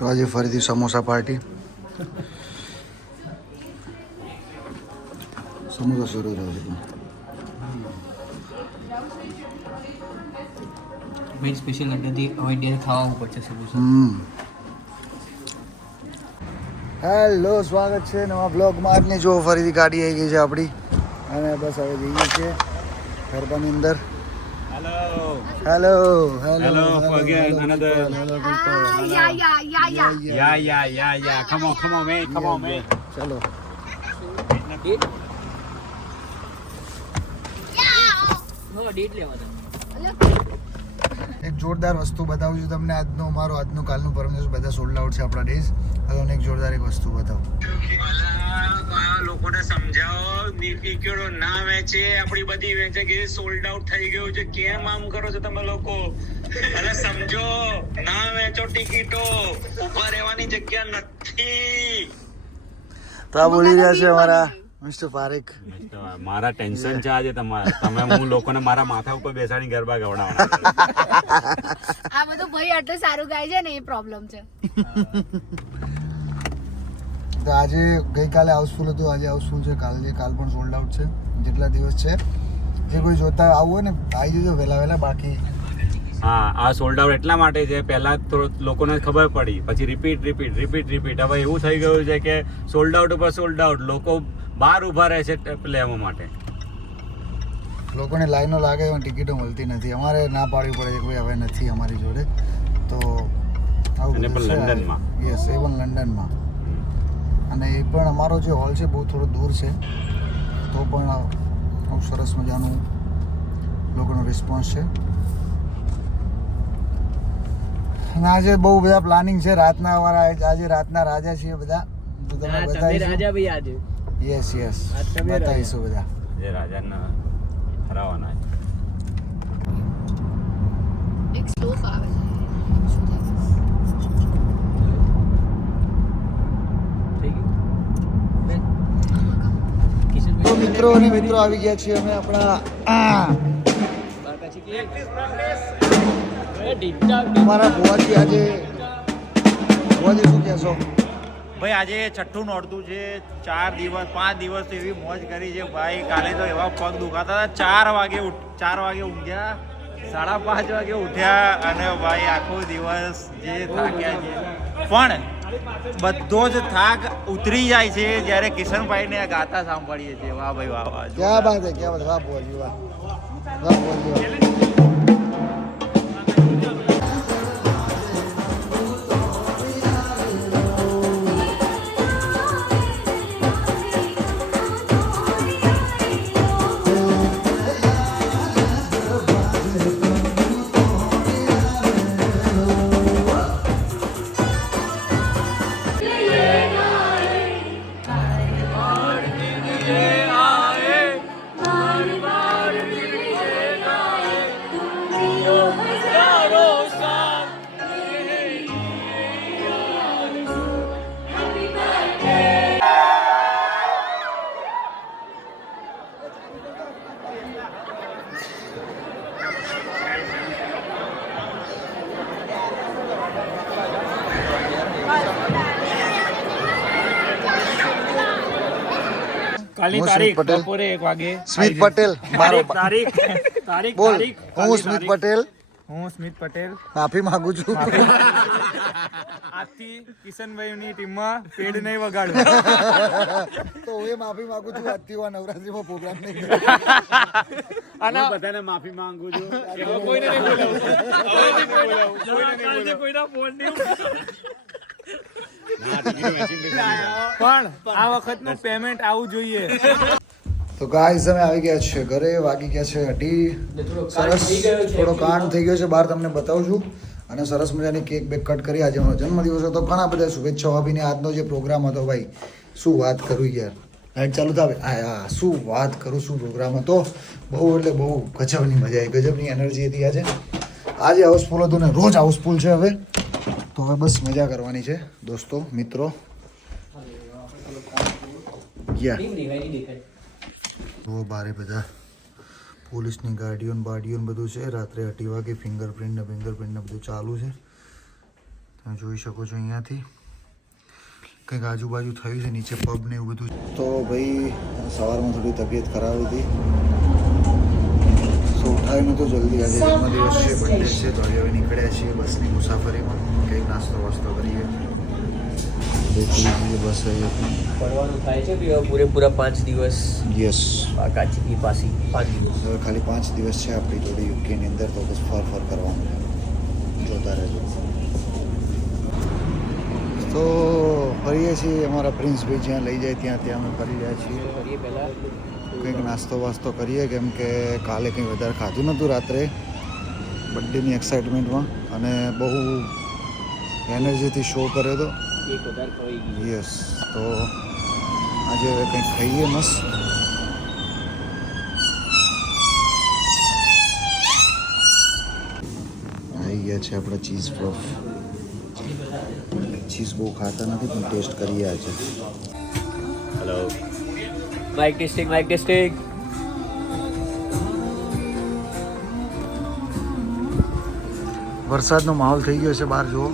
તો આજે ફરીથી સમોસા પાર્ટી. સમોસા શરૂ થયો છે. મેં સ્પેશિયલ અડ્ડાથી હવે ડેર ખાવાનું પડશે સમોસા. હેલો, સ્વાગત છે નવા બ્લોગમાં. આજની જો ફરીથી ગાડી આવી ગઈ છે આપણી અને બસ હવે જઈએ છીએ ગરબાની અંદર. હેલો હેલો ચલો. એક જોરદાર વસ્તુ બતાવું છું તમને. આજનું કાલનું પરમ દિવસ બધા સોલ્ડ આઉટ છે આપણા ડેઝ. હવે એક જોરદાર એક વસ્તુ બતાવું. લોકોને સમજાવો નિર્વિકેડો ના વેચે, આપણી બધી વેચે કે સોલ્ડ આઉટ થઈ ગયું છે. કેમ આમ કરો છો તમે લોકો? અરે સમજો, ના વેચો ટિકિટો, ઉભા રહેવાની જગ્યા નથી. તો આ બોલી રહ્યા છે અમારા મિસ્ટર પારેખ. મારા ટેન્શન છે આજે તમે હું લોકોને મારા માથા ઉપર બેસાડી ગરબા ગવડાવવાના. આ બધું ભાઈ આટલું સારું ગાય છે ને એ પ્રોબ્લેમ છે. તો આજે ગઈકાલે હાઉસફુલ હતું, આજે હાઉસફુલ છે. કાલ પણ સોલ્ડ આઉટ છે. જેટલા દિવસ છે જે કોઈ જોતા આવવું હોય ને આવી જજો વહેલા. બાકી હા, આ સોલ્ડ આઉટ એટલા માટે છે. પહેલા તો લોકોને ખબર પડી, પછી રિપીટ. હવે એવું થઈ ગયું છે કે સોલ્ડ આઉટ ઉપર સોલ્ડ આઉટ. લોકો બહાર ઊભા રહે છે લેવા માટે. લોકોને લાઈનો લાગે પણ ટિકિટો મળતી નથી. અમારે ના પાડવી પડે કે ભાઈ હવે નથી અમારી જોડે. તો આવું લંડનમાં. યસ, એ પણ લંડનમાં. અને એ પણ અમારો જે હોલ છે બહુ થોડો દૂર છે, તો પણ બહુ સરસ મજાનું લોકોનો રિસ્પોન્સ છે. અને આજે બહુ બધા પ્લાનિંગ છે રાતના. અમારા આજે રાતના રાજા છીએ બધા. તો તમે બતાવીશું. યસ બતાવીશું બધા. જે રાજાને હરાવવાના છે. એક સ્લોપ આવે તો મિત્રો આવી ગયા છીએ અમે આપણા અમારા ભુવાજી. આજે ભુવાજી શું કહેશો? ભાઈ આજે છઠ્ઠું નોરતું છે. 4 દિવસ 5 દિવસ એવી મોજ કરી છે ભાઈ. કાલે તો એવા પગ દુખાતા હતા. 4 વાગે ઊંઘ્યા, 5:30 વાગે ઉઠ્યા અને ભાઈ આખો દિવસ જે થાક્યા છે પણ બધો જ થાક ઉતરી જાય છે જ્યારે કિશનભાઈને આ ગાતા સાંભળીએ છીએ. વાહ ભાઈ વાહ. ક્યાં બાત હે, ક્યાં બાત. વાહ ભુવાજી વાહ. કાલની તારીખ બપોરે 1 વાગે. સ્મિત પટેલ મારો તારીખ બોલ. હું સ્મિત પટેલ માફી માંગુ છું. આજથી કિશનભાઈની ટીમમાં પેડ નહીં વગાડવું. તો હું એ માફી માંગુ છું. આજથી હું નવરાત્રીમાં પ્રોગ્રામ નહીં અને બધાને માફી માંગુ છું. કોઈને નહીં બોલાવું. પણ આ વખતનું પેમેન્ટ આવું જોઈએ. તો ગાઈઝ અમે આવી ગયા છે ઘરે. વાગી ગયા છે 8. સરસ થોડો કાંડ થઈ ગયો છે બહાર, તમને બતાવું છું. અને સરસ મજાની કેક બેક કટ કરી. આજે મારો જન્મદિવસ હતો. ઘણા બધા શુભેચ્છાઓ આપીને આજનો જે પ્રોગ્રામ હતો ભાઈ શું વાત કરું યાર. લાઈટ ચાલુ થાવે હા શું વાત કરું, શું પ્રોગ્રામ હતો. બહુ એટલે બહુ ગજબની મજા આવી, ગજબની એનર્જી હતી આજે. આજે હાઉસફુલ હતું ને રોજ હાઉસફુલ છે હવે. તો હવે બસ મજા કરવાની છે દોસ્તો મિત્રો. જુઓ બારે બધા પોલીસની ગાડીઓ બાડીઓ બધું છે. રાત્રે 8 વાગે ફિંગરપ્રિન્ટ ને બધું ચાલુ છે. તમે જોઈ શકો છો અહીંયાથી કંઈક આજુબાજુ થયું છે નીચે પબ ને એવું બધું. તો ભાઈ સવારમાં થોડી તબિયત ખરાબ હતી, સો ઉઠાયું નહોતું જલ્દી. આજે જન્મદિવસ છે, બર્થડે છે, તો હવે નીકળ્યા છીએ બસની મુસાફરીમાં. કંઈક નાસ્તો વાસ્તો કરીએ. બસ પડવાનું થાય છે કે પૂરેપૂરા 5 દિવસ યસ, કાચી પાસી 5 દિવસ. હવે ખાલી 5 દિવસ છે આપણી જોડે યુકેની અંદર, તો બસ ફર કરવાનું છે. જોતા રહેજો. તો ફરીએ છીએ અમારા પ્રિન્સભાઈ જ્યાં લઈ જાય ત્યાં અમે ફરી રહ્યા છીએ. કરીએ પહેલાં કંઈક નાસ્તો વાસ્તો કરીએ, કેમ કે કાલે કંઈ વધારે ખાધું નહોતું રાત્રે બર્થડેની એક્સાઇટમેન્ટમાં, અને બહુ એનર્જીથી શો કર્યો હતો. કેક વધારે ખવાઈ ગઈ. યસ, તો આજે હવે કંઈક ખાઈએ મસ્ત. આવી ગયા છે આપણા ચીઝ પફ. ચીઝ બહુ ખાતા નથી પણ ટેસ્ટ કરીએ આજે. હેલો. Mic testing. વરસાદનો માહોલ થઈ ગયો છે બહાર જુઓ.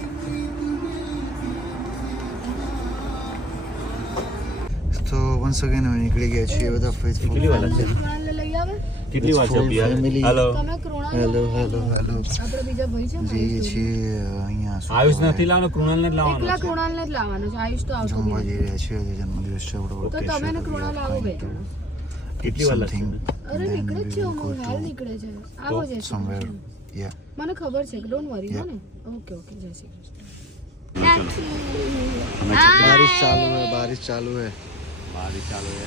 તો વન્સ અગેન અમે નીકળી ગયા છીએ બધા ફેસબુક. કેટલી વાર લાગશે? કૃણાલને લઈ આવે કેટલી વાર છે Family. હેલો. તમે કૃણાલ હેલો. આપણે બીજા ભાઈ છે ને, જઈએ છીએ અહીંયા શું આયુષ કહેવાય? નથી લાવવાનો, કૃણાલને જ લાવવાનો એકલા છે. કૃણાલને જ લાવવાનો છે. આયુષ તો આવતો બી જમવા નથી. જઈ રહ્યા છીએ. આજે જન્મદિવસ છે આપણો. તો તમે ને કૃણાલ આવો બે જણા. કેટલી વાર લાગશે? અરે નીકળે જ છે હું હાલ નીકળે છે. આવો જય શ્રી સમવેર કૃષ્ણ. યા મને ખબર છે, ડોન્ટ વરી. Yeah. હા ને? ઓકે જય શ્રી કૃષ્ણ. બારિશ ચાલુ है, बारिश चालू है. બારિશ ચાલુ છે.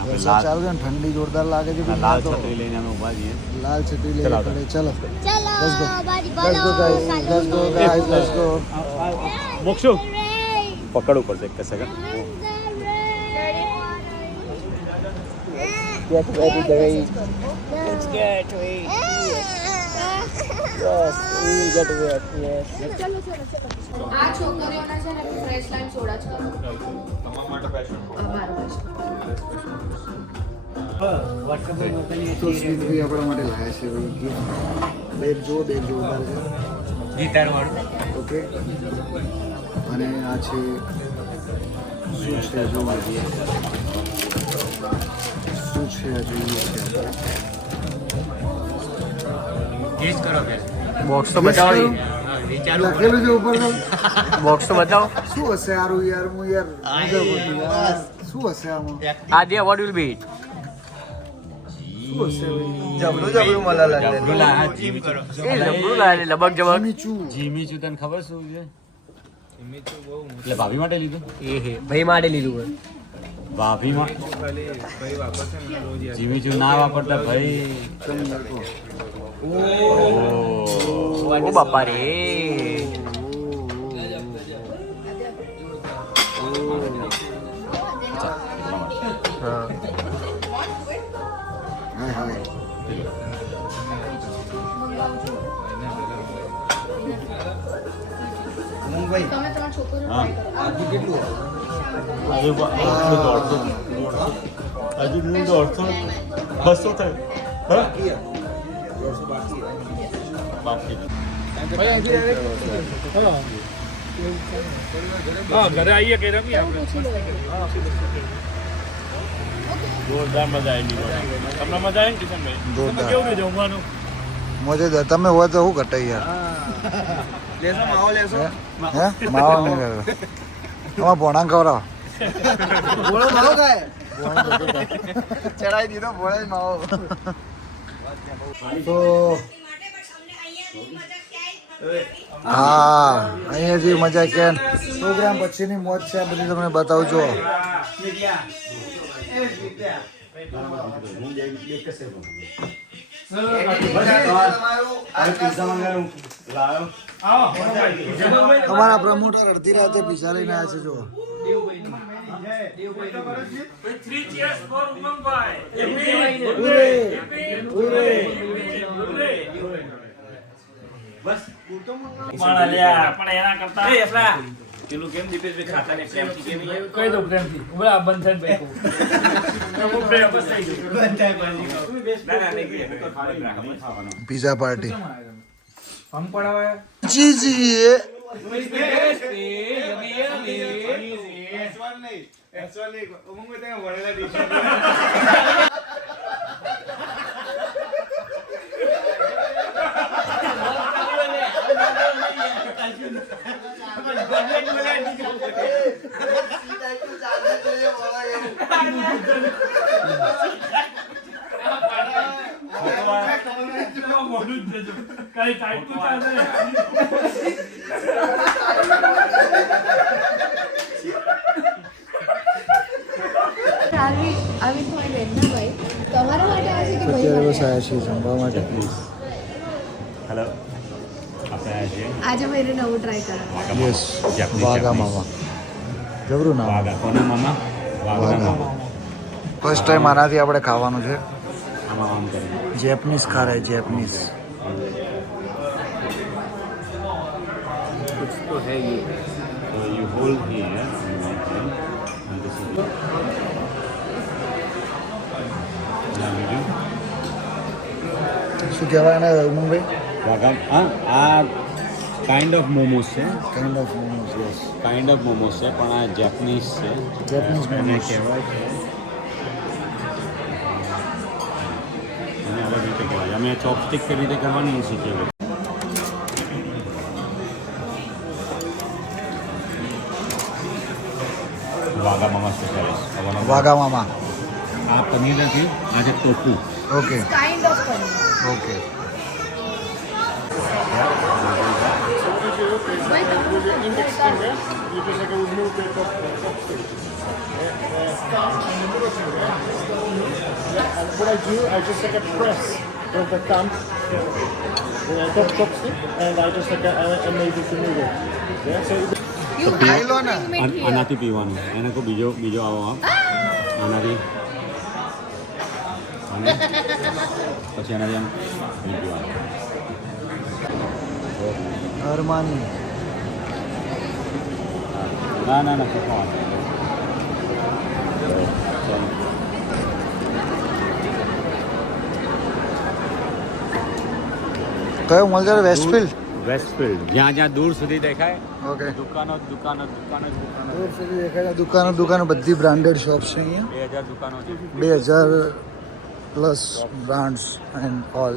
वरसाद चालू है, ठंडी जोरदार लागे છે. લાલ છત્રી લઈને અમે ઊભા છીએ. लाल छतरी ले चलो। खड़े. चलो let's go. મોક્ષુ પકડવું પડશે એક સેકન્ડ. આ છોકરીઓના છે ને ફ્રેશ લાઈન સોડા જ કરો. તો સ્વીટ બી આપણા માટે લાયા છે ભાઈ gift. બેગ જોરદાર છે. ગીટાર વાળું. ઓકે, અને આ છે શું છે જો શું છે આ જોઈએ છે આપણે. ગેસ કરો કે બોક્સ તો બતાવો. લખેલું છે ઉપર તો. બોક્સ તો બતાવો. શું હશે સારું યાર, હું યાર મજા પડતી યાર. શું હશે આમાં? Adya what will B it? શું હશે ભાઈ? જબરું લાગે લબક જબક. મીચું. જીમી ચુ તને ખબર શું છે? એટલે ભાભી માટે લીધું? એ હે ભાઈ માટે લીધું હોય. ભાભી માટે જીમી ચુ ના વાપરતા ભાઈ. ઓ બાપા રે. હા હાય હાય. તમે તમારા છોકરીઓ હા. try કરો. હજુ 150 200 થાય. બાકી ઘરે આવીએ કે રમીએ આપણે. જોરદાર મજા આવી. તમને મજા આવી ને કિશનભાઈ? જોરદાર. કેવું રહ્યું જમવાનું? મોજેદાર. તમે હોય તો શું કટાઈ યાર. હે માવો નહીં લેવો. તમારા ભોણા ખવડાવો. ચડાઈ દીધો ભોળા માવો. તો હા, અહીંયા જે મજા કે પ્રોગ્રામ પછીની મોજ છે આ બધી તમને બતાવું છું. અમારા પ્રમોટર અડધી રાતે પીઝા લઈને આવ્યા છે. જો પીઝા પાર્ટી. જી જી આવી તમારી બેનના ભાઈ તમારા માટે આવે છે કે ભાઈ અત્યારે બસ માટે? આવ્યા છીએ જમવા માટે. હેલો આપણે આવ્યા છીએ આજે ભાઈને નવું ટ્રાય કરવાનું. યસ Japanese, વાઘા Japanese. મામા જબરું નામ. વાઘા કોના મામા વાઘા વાઘા. મામા ફર્સ્ટ ટાઈમ આનાથી આપણે ખાવાનું છે. આમાં આમ કરીને જેપનીઝ ખા રહે જેપનીઝ. कुछ तो है ये तो you hold here and this is શું કહેવાય એને ઉમંગભાઈ? વાઘા હા આ કાઇન્ડ ઓફ મોમોસ છે kind of momos. Yes kind of momos છે પણ આ જેપનીઝ છે જેપનીઝ એને મોમોસ. કહેવાય છે અને અલગ રીતે કહેવાય અમે ચોપસ્ટિક કઈ રીતે કરવાની એ શીખેલું વાઘા મામા સ્પેશિયાલિસ્ટ વાઘા મામા. આ પનીર નથી આ છે tofu okay kind of paneer. Okay. ભાઈ તમે And what I do, I just like a press of the thumb, chopstick, and I just like I made it to noodle. Yeah, so You ખાઈ લો have ને. to bring it here. આનાથી પીવાનું એને કોઈ બીજો આવો આનાથી અને પછી આનાથી આમ પીવાનું અરમાની. ના ના ના પીવાનું કયો મોલ છે? વેસ્ટફિલ્ડ. વેસ્ટફિલ્ડ જ્યાં જ્યાં દૂર સુધી દેખાય ઓકે. દુકાનો જ દુકાનો જ દુકાનો જ દુકાનો દૂર સુધી દેખાય દુકાનો બધી બ્રાન્ડેડ શોપ છે અહીંયા. 2000 દુકાનો છે 2000 plus brands and all.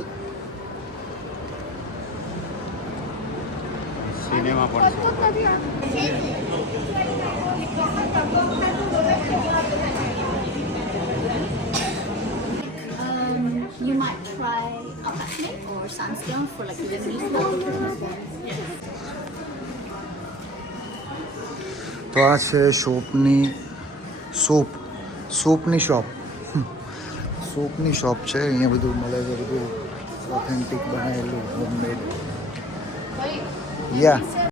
Cinema પણ છે કરતો જ નથી You might try a picnic or sandstone for like Lebanese food. તો આ છે શોપની સૂપની શોપ. સૂપની શોપ છે. અહીંયા બધું મળે છે, બધું ઓથેન્ટિક બનાવેલું હોમમેડ. યા